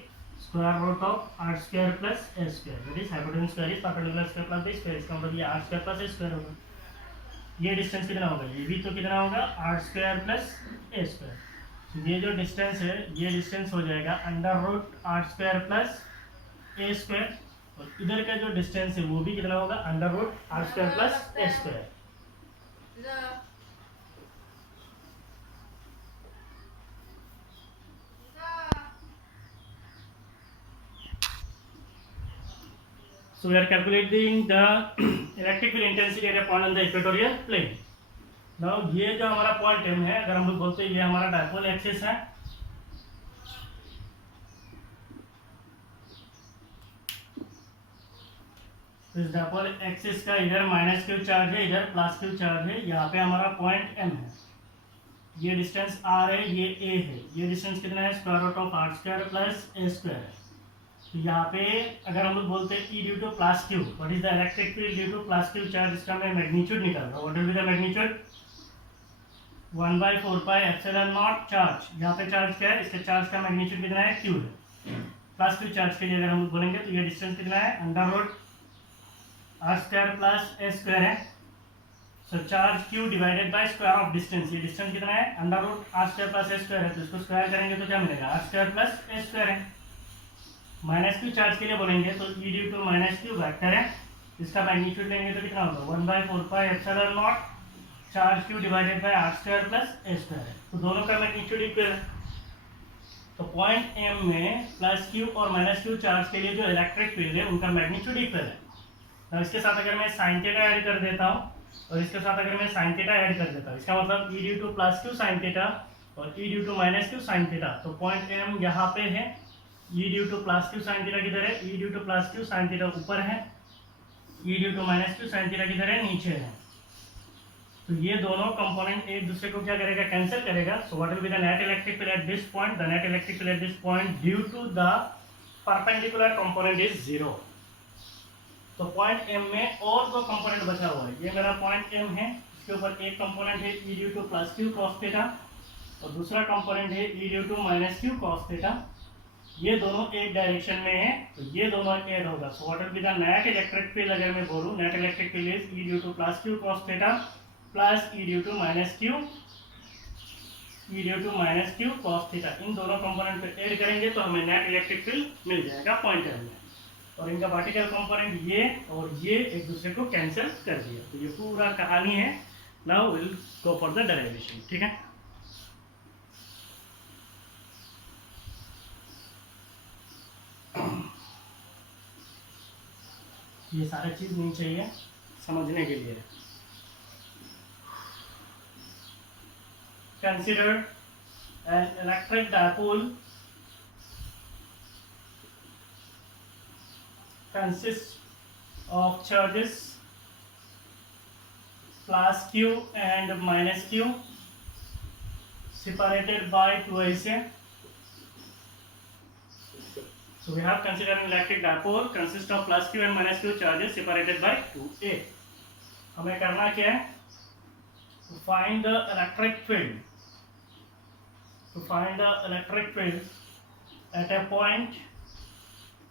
square root of r square plus a square, that is hypotenuse square is perpendicular square plus b square. इसका मतलब ये r square plus a square होगा। ये डिस्टेंस कितना होगा, ये भी तो कितना होगा r square plus a square. ये जो डिस्टेंस है ये डिस्टेंस हो जाएगा under root r square plus a square, और इधर का जो डिस्टेंस है वो भी कितना होगा under root r square plus a square. So we are calculating the electric field intensity at a point on the equatorial plane. Now ये जो हमारा पॉइंट M है, अगर हम लोग बोलते हैं ये हमारा डायपोल एक्सिस है, इस डायपोल एक्सिस का इधर माइनस क्यू चार्ज है, इधर प्लस क्यू चार्ज है, यहाँ पे हमारा पॉइंट M है, ये डिस्टेंस R है, ये A है, ये डिस्टेंस कितना है square root of r square plus a square है। तो यहाँ पे अगर हम लोग बोलते हैं E due to plus q, what is the electric field due to plus q charge, इसका मैं मैग्नीट्यूड निकाल रहा हूँ। What will be the magnitude, 1/4 pi epsilon naught charge. यहाँ पे चार्ज क्या है, इसके चार्ज का मैग्नीट्यूड कितना है क्यू है। प्लस क्यू चार्ज के लिए अगर हम बोलेंगे तो ये डिस्टेंस कितना है under root r square plus a square है। So charge q divided by square of distance, ये डिस्टेंस कितना है under root r square plus a square है, तो इसको स्क्वायर करेंगे तो क्या मिलेगा r square plus a square है। माइनस क्यू चार्ज के लिए बोलेंगे तो E due to minus q vector है, इसका मैग्नीट्यूड लेंगे तो कितना होगा 1/4 pi epsilon naught charge q divided by r square plus a square है। तो दोनों का मैग्नीट्यूड इक्वल है। तो पॉइंट एम में प्लस क्यू और माइनस क्यू चार्ज के लिए जो इलेक्ट्रिक फील्ड है उनका मैग्नीट्यूड इक्वल है। तो इसके साथ अगर मैं साइन थीटा ऐड कर देता हूँ और इसके साथ अगर मैं साइन थीटा ऐड कर देता हूँ, इसका मतलब E due to plus q sine theta और E due to minus q sine theta. तो पॉइंट एम यहाँ पे है, E due to plus q sine theta किधर है, E due to plus q sine theta ऊपर है, E due to minus q sine theta किधर है नीचे है। तो ये दोनों कंपोनेंट एक दूसरे को क्या करेगा कैंसिल करेगा। So what will be the net electric field at this point, the net electric field at this point due to the perpendicular component is 0। तो पॉइंट एम में और दो कंपोनेंट बचा हुआ है, ये मेरा पॉइंट एम है, इसके ऊपर एक कंपोनेंट है E due to plus q cos theta और दूसरा कंपोनेंट है E due to minus q cos theta. ये दोनों एक डायरेक्शन में है तो ये दोनों ऐड होगा। So what will be the net electric field, अगर मैं बोलूं net electric field is E due to plus q cos theta plus E due to minus q cos theta. इन दोनों कंपोनेंट को ऐड करेंगे तो हमें नेट इलेक्ट्रिक फील्ड मिल जाएगा पॉइंट एम में। और इनका वर्टिकल कंपोनेंट ये और ये एक दूसरे को कैंसिल कर दिया। तो ये पूरा कहानी है। Now will go for the derivation. ठीक है, ये सारा चीज नहीं चाहिए समझने के लिए। Consider N electric dipole consists of charges plus q and minus q separated by 2a. So we have considered an electric dipole consists of plus q and minus q charges separated by 2a. हमें करना क्या है? To find the electric field. To find the electric field at a point,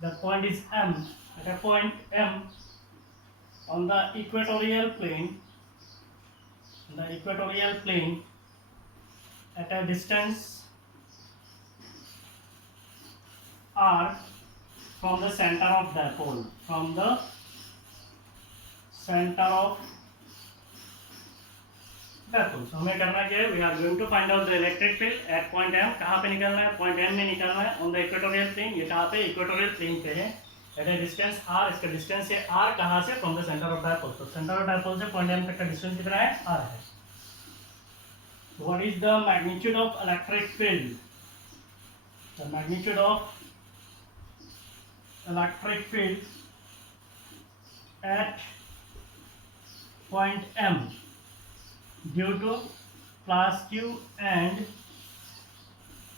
that point is M, at a point M on the equatorial plane, at a distance r from the center of dipole, from the center of dipole. So हमें करना क्या है? We are going to find out the electric field at point M. कहाँ पे निकलना है? Point M में निकलना है on the equatorial plane. ये कहाँ पे? Equatorial plane पे है. At a distance r, इसका distance है r कहाँ से? From the center of dipole. तो center of dipole से point M तक का distance कितना है? r है. What is the magnitude of electric field? The magnitude of electric field at point M due to plus q and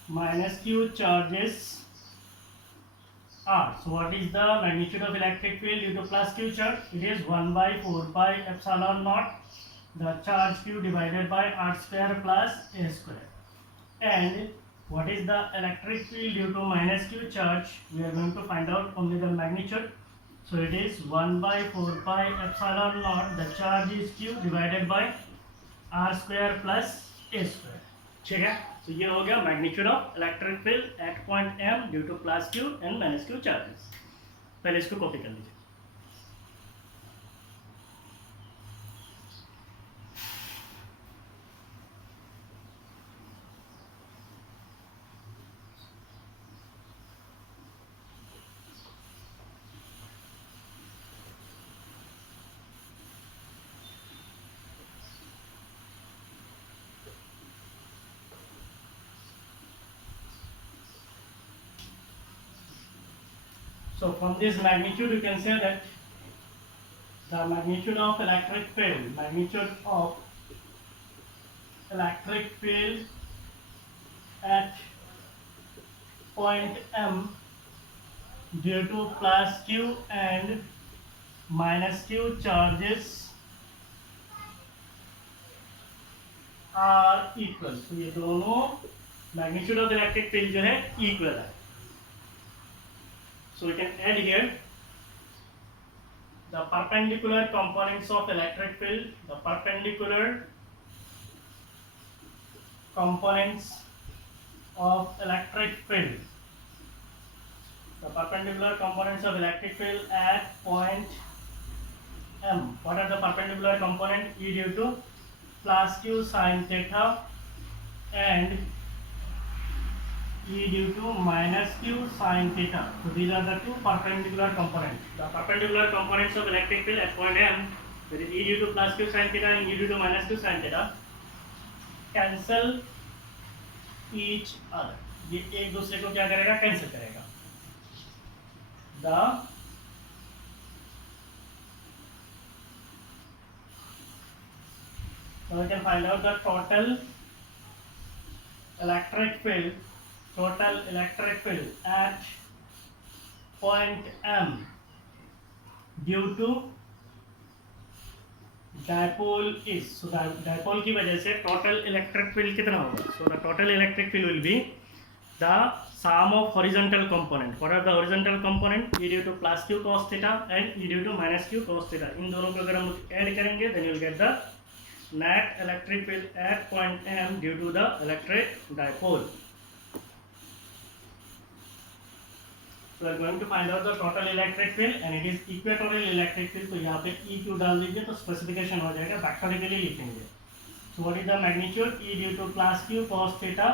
minus q charges r. So what is the magnitude of electric field due to plus q charge? It is 1 by 4 pi epsilon naught the charge q divided by r square plus a square. And what is the electric field due to minus q charge? We are going to find out only the magnitude. So it is 1 by 4 pi epsilon naught the charge is q divided by r square plus a square. ठीक है? तो ये हो गया magnitude of electric field at point M due to plus q and minus q charges. पहले इसको copy कर लीजिए. So from this magnitude you can say that the magnitude of electric field at point M due to plus q and minus q charges are equal. तो ये दोनों magnitude of electric field जो है equal है. So we can add here the perpendicular components of electric field, the perpendicular components of electric field, the perpendicular components of electric field at point M. What are the perpendicular components? E due to plus q sin theta and E due to minus q sin theta. So these are the two perpendicular components. The perpendicular components of electric field at point M, that is E due to plus q sin theta and E due to minus q sin theta, cancel each other. ये एक दूसरे को क्या करेगा? Cancel करेगा. So we can find out the total electric field at point M due to dipole is. So dipole की वजह से total electric field कितना होगा? So the total electric field will be the sum of horizontal component. What are the horizontal component? E due to plus q cos theta and E due to minus q cos theta. इन दोनों को अगर हम add करेंगे then you will get the net electric field at point M due to the electric dipole. So we are going to find out the total electric field and it is equatorial electric field. तो यहाँ पे EQ डाल दीजिए तो specification हो जाएगा. Factorically लिखेंगे. So what is the magnitude? E due to plus q cos theta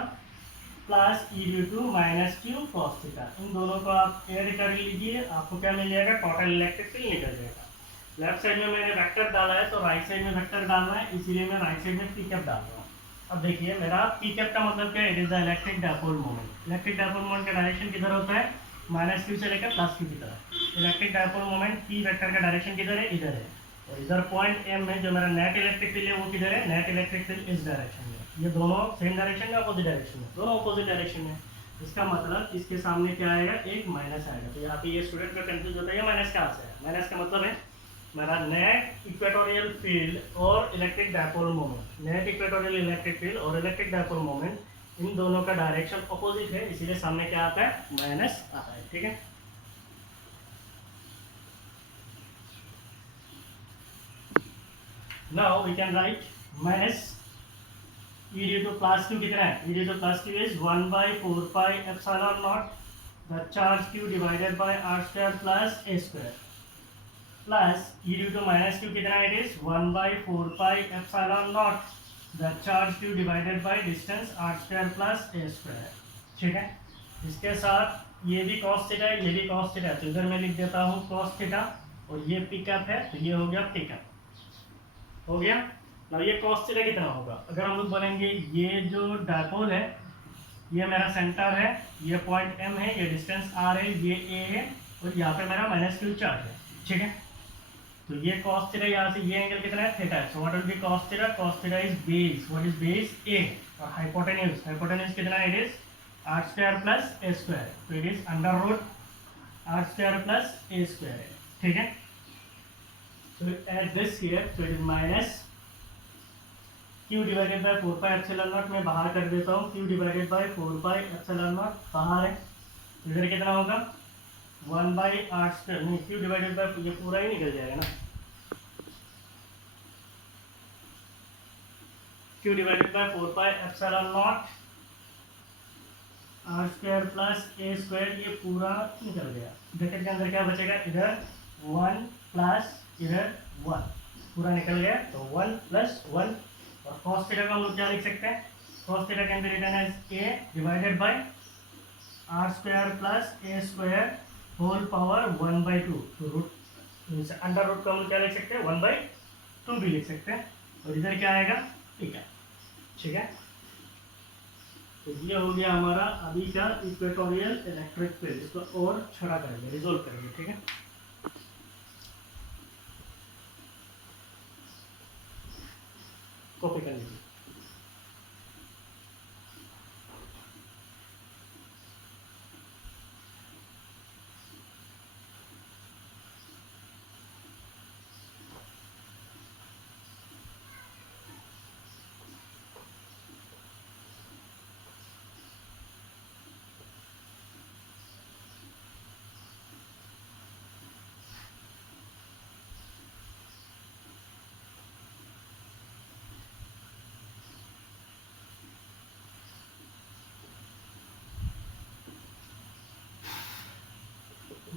plus E due to minus q cos theta. इन दोनों को आप ऐड कर लीजिए. आपको क्या मिल जाएगा? टोटल इलेक्ट्रिक फील्ड निकल जाएगा. लेफ्ट साइड में मैंने वेक्टर डाला है तो राइट साइड में वेक्टर डालना है, इसीलिए मैं राइट साइड में पी कैप डाल रहा हूँ. अब देखिए मेरा पी कैप का मतलब क्या है? It is the electric dipole moment. Electric dipole moment का डायरेक्शन किधर होता है? माइनस क्यू से लेकर प्लस क्यू की तरफ. Electric dipole moment P vector का डायरेक्शन किधर है? इधर है. और इधर पॉइंट एम में जो मेरा नेट इलेक्ट्रिक फील्ड है वो किधर है, नेट इलेक्ट्रिक फील्ड इस डायरेक्शन में। ये दोनों सेम डायरेक्शन में, अपोजिट डायरेक्शन में, दोनों अपोजिट डायरेक्शन में। इसका मतलब इसके सामने क्या आएगा, एक माइनस आएगा। तो यहाँ पे ये स्टूडेंट का कंफ्यूज होता है, ये माइनस कहाँ से है। माइनस का मतलब है मेरा नेट इक्वेटोरियल फील्ड और electric dipole moment, net equatorial electric field और इलेक्ट्रिक डायपोल मोमेंट इन दोनों का डायरेक्शन अपोजिट है, इसीलिए सामने क्या आता है, माइनस आता है। ठीक है, now we can write minus e due to plus q कितना है, e due to plus q is 1 by 4 pi epsilon naught the charge q divided by r square plus a square plus e due to minus q कितना है, it is 1 by 4 pi epsilon naught the charge q divided by distance r square plus a square। ठीक है, इसके साथ ये भी cos theta है, ये भी cos थीटा है, तो इधर मैं लिख देता हूँ cos थीटा, और ये पिकअप है तो ये हो गया पिकअप, हो गया। ना ये cos थीटा कितना होगा, अगर हम लोग बोलेंगे ये जो डायपोल है ये मेरा सेंटर है, ये पॉइंट M है, ये डिस्टेंस R है, ये A है, और यहाँ पे मेरा माइनस क्यू चार्ज है। ठीक है, तो ये cos थीटा, यहाँ से ये एंगल कितना है, थीटा है। So what will be cos theta, cos theta is base, what is base, A, और हाइपोटेन्यूज, हाइपोटेन्यूज कितना है, it is r square plus a square, तो it is under root r square plus a square है। ठीक है, so add this here, so it is minus q divided by 4 pi epsilon naught, मैं बाहर कर देता हूँ, q divided by 4 pi epsilon naught बाहर है, इधर कितना होगा 1 बाई आर स्क्वायर, नहीं q डिवाइडेड बाय, ये पूरा ही निकल जाएगा ना, q divided by 4 pi epsilon naught r square plus a square, ये पूरा निकल गया। ब्रैकेट के अंदर क्या बचेगा, इधर 1 प्लस इधर 1, पूरा निकल गया, तो 1 प्लस 1। और cos थीटा का हम लोग क्या लिख सकते हैं, cos theta can be written as a divided by r square plus a square whole power 1 by 2, तो रूट अंडर रूट का हम लोग क्या लिख सकते हैं, 1 बाई 2 भी लिख सकते हैं, और इधर क्या आएगा, ठीक है। ठीक है, तो ये हो गया हमारा अभी का इक्वेटोरियल इलेक्ट्रिक फील्ड, इसको और छोटा करेंगे, रिजोल्व करेंगे। ठीक है, कॉपी कर लीजिए।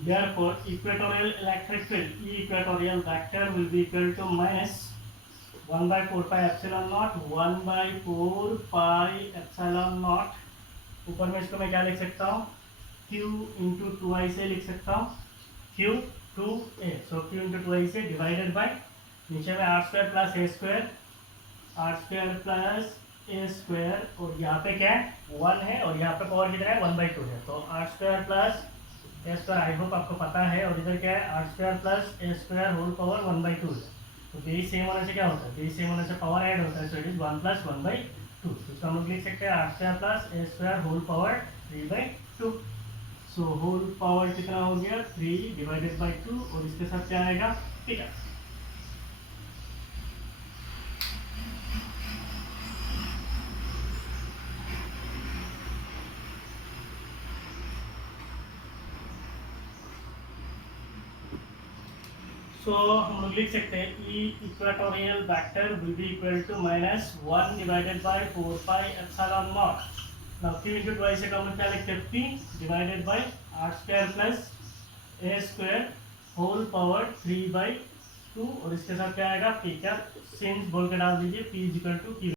Therefore, equatorial electric field E equatorial vector will be equal to minus 1 by 4 pi epsilon naught 1 by 4 pi epsilon naught, ऊपर में इसको मैं क्या लिख सकता हूँ, Q इंटू 2i से लिख सकता हूँ, Q 2a, सो Q इंटू 2i से डिवाइडेड बाई, नीचे में r square plus a square, r square plus a square, और यहाँ पे क्या है 1 है, और यहाँ पे पावर कितना है 1 बाई 2 है, तो r square plus a square, I hope आपको पता है, और इधर क्या है r square plus a square whole power 1 by 2 है, तो बेस सेम होने से क्या होता है, बेस सेम होने से पावर ऐड होता है, so it is 1 plus 1 by 2, तो इसका हम लोग लिख सकते हैं r square plus a square whole power 3 by 2, so whole power कितना हो गया 3 डिवाइडेड बाई 2, और इसके साथ क्या आएगा, ठीक है। सो हम लोग लिख सकते हैं E equatorial vector will be equal to minus 1 divided by 4 pi epsilon naught, now Q into 2i से हम लोग क्या लिखते हैं, P divided by r square plus a square whole power 3 by 2, और इसके साथ क्या आएगा, P का सिंस बोल के डाल दीजिए, P is equal to Q।